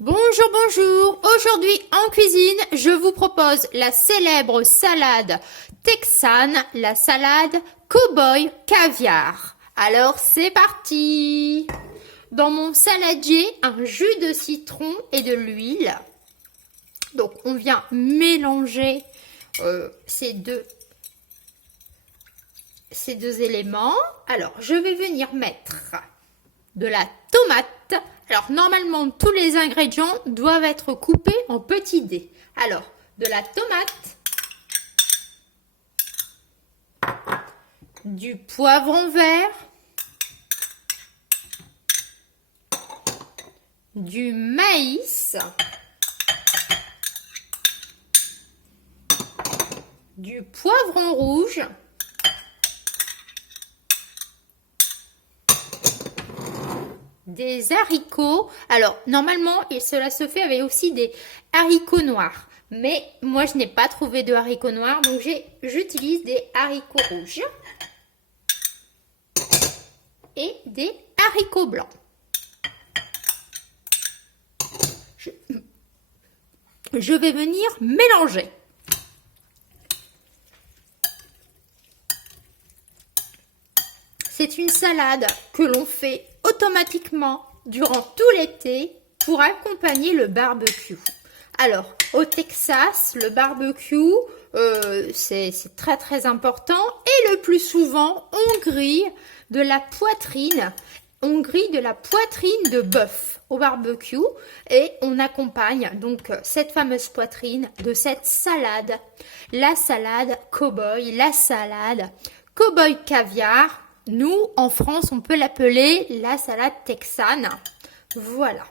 Bonjour, bonjour. Aujourd'hui en cuisine, je vous propose la célèbre salade texane, la salade cow-boy caviar. Alors c'est parti. Dans mon saladier, un jus de citron et de l'huile. Donc on vient mélanger ces deux éléments. Alors je vais venir mettre de la tomate. Alors, normalement, tous les ingrédients doivent être coupés en petits dés. Alors, de la tomate, du poivron vert, du maïs, du poivron rouge, des haricots. Alors, normalement, cela se fait avec aussi des haricots noirs. Mais moi, je n'ai pas trouvé de haricots noirs, donc j'utilise des haricots rouges et des haricots blancs. Je vais venir mélanger. C'est une salade que l'on fait automatiquement durant tout l'été pour accompagner le barbecue. Alors, au Texas, le barbecue, c'est très très important et le plus souvent, on grille de la poitrine. On grille de la poitrine de bœuf au barbecue et on accompagne donc cette fameuse poitrine de cette salade. La salade cow-boy, la salade cow-boy caviar. Nous, en France, on peut l'appeler la salade texane. Voilà.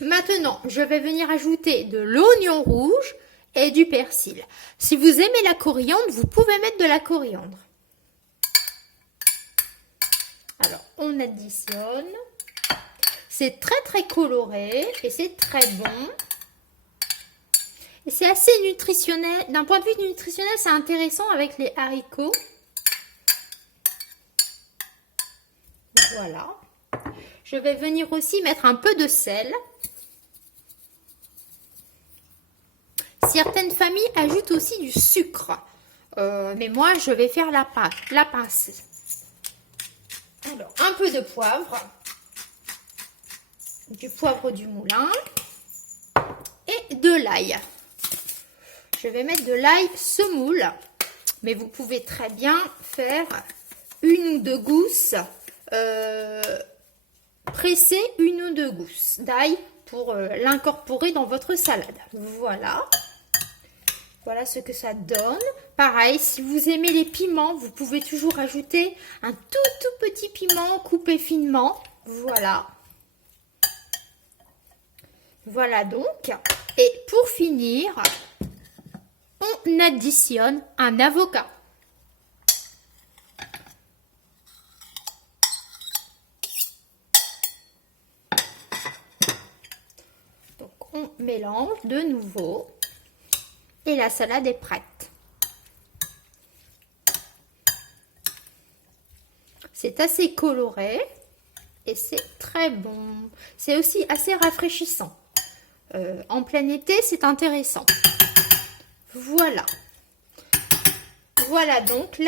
Maintenant, je vais venir ajouter de l'oignon rouge et du persil. Si vous aimez la coriandre, vous pouvez mettre de la coriandre. Alors, on additionne. C'est très très coloré et c'est très bon. Et c'est assez nutritionnel. D'un point de vue nutritionnel, c'est intéressant avec les haricots. Voilà. Je vais venir aussi mettre un peu de sel. Certaines familles ajoutent aussi du sucre. Mais moi, je vais faire la pince. Alors, un peu de poivre. Du poivre du moulin. Et de l'ail. Je vais mettre de l'ail semoule. Mais vous pouvez très bien faire une ou deux gousses. Presser une ou deux gousses d'ail pour l'incorporer dans votre salade. Voilà. Voilà ce que ça donne. Pareil, si vous aimez les piments, vous pouvez toujours ajouter un tout petit piment coupé finement. Voilà. Voilà donc. Et pour finir, on additionne un avocat. On mélange de nouveau et la salade est prête. C'est assez coloré et c'est très bon. C'est aussi assez rafraîchissant. En plein été, c'est intéressant. Voilà. Voilà donc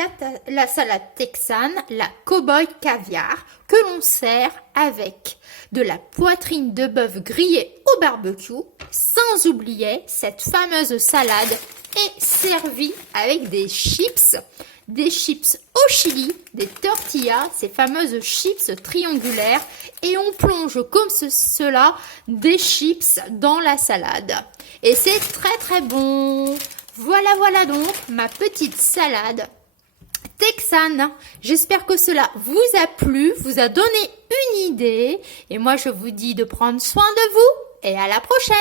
la salade texane, la cow-boy caviar, que l'on sert avec de la poitrine de bœuf grillée au barbecue, sans oublier cette fameuse salade est servie avec des chips au chili, des tortillas, ces fameuses chips triangulaires, et on plonge comme cela des chips dans la salade. Et c'est très très bon. Voilà donc ma petite salade texane. J'espère que cela vous a plu, vous a donné une idée. Et moi, je vous dis de prendre soin de vous et à la prochaine.